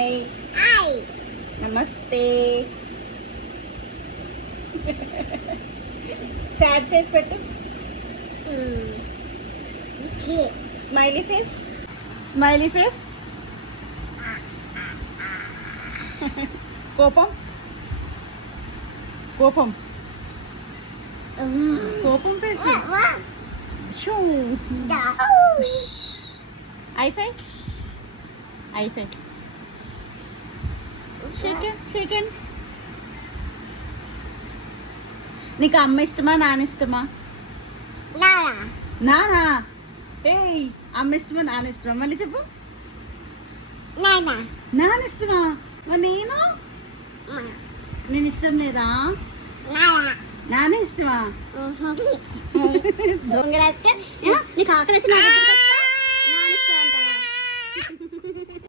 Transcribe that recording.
Hi. Hi. నమస్తే. Sad face పెట్టు. Smiley face. Smiley face. కోపం. కోపం. కోపం ఫేస్. షూ. ఐఫై. ఐఫై. చికెన్. చికెన్. నీకు అమ్మ ఇష్టమా నాన్న ఇష్టమా? నానా. ఏయ్, అమ్మ ఇష్టమా నాన్న ఇష్టమా? మళ్ళీ చెప్పు. నాన్న ఇష్టమా? మరి నేను ఇష్టం లేదా? నాన్న ఇష్టమా? నీకు ఆకలి